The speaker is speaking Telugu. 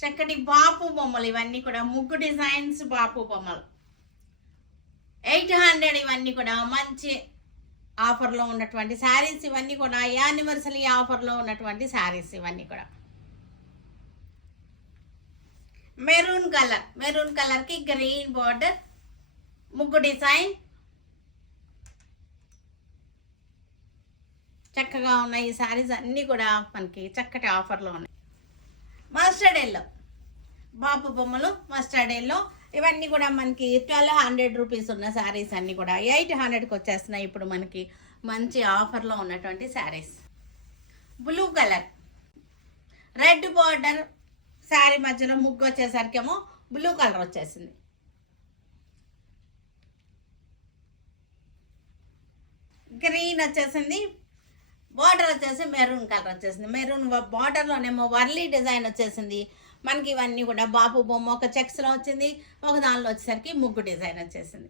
చక్కటి బాపు బొమ్మలు ఇవన్నీ కూడా ముగ్గు డిజైన్స్ బాపు బొమ్మలు 800 ఇవన్నీ కూడా మంచి ఆఫర్లో ఉన్నటువంటి శారీస్ ఇవన్నీ కూడా యానివర్సరీ ఆఫర్లో ఉన్నటువంటి శారీస్ ఇవన్నీ కూడా మెరూన్ కలర్కి గ్రీన్ బార్డర్ ముగ్గు డిజైన్ చక్కగా ఉన్నాయి ఈ శారీస్ అన్నీ కూడా మనకి చక్కటి ఆఫర్లో ఉన్నాయి మస్టర్డ్ ఎల్లో బాపు బొమ్మలు మస్టర్డ్ ఎల్లో ఇవన్నీ కూడా మనకి 1200 రూపీస్ ఉన్న శారీస్ అన్నీ కూడా 800కి వచ్చేస్తున్నాయి ఇప్పుడు మనకి మంచి ఆఫర్లో ఉన్నటువంటి saris blue colour red border sari మధ్యలో ముగ్గు వచ్చేసరికేమో బ్లూ కలర్ వచ్చేసింది గ్రీన్ వచ్చేసింది బార్డర్ వచ్చేసి మెరూన్ కలర్ వచ్చేసింది మెరూన్ బార్డర్లోనేమో వర్లీ డిజైన్ వచ్చేసింది మనకి ఇవన్నీ కూడా బాపు బొమ్మ ఒక చెక్స్లో వచ్చింది ఒక దానిలో వచ్చేసరికి ముగ్గు డిజైన్ వచ్చేసింది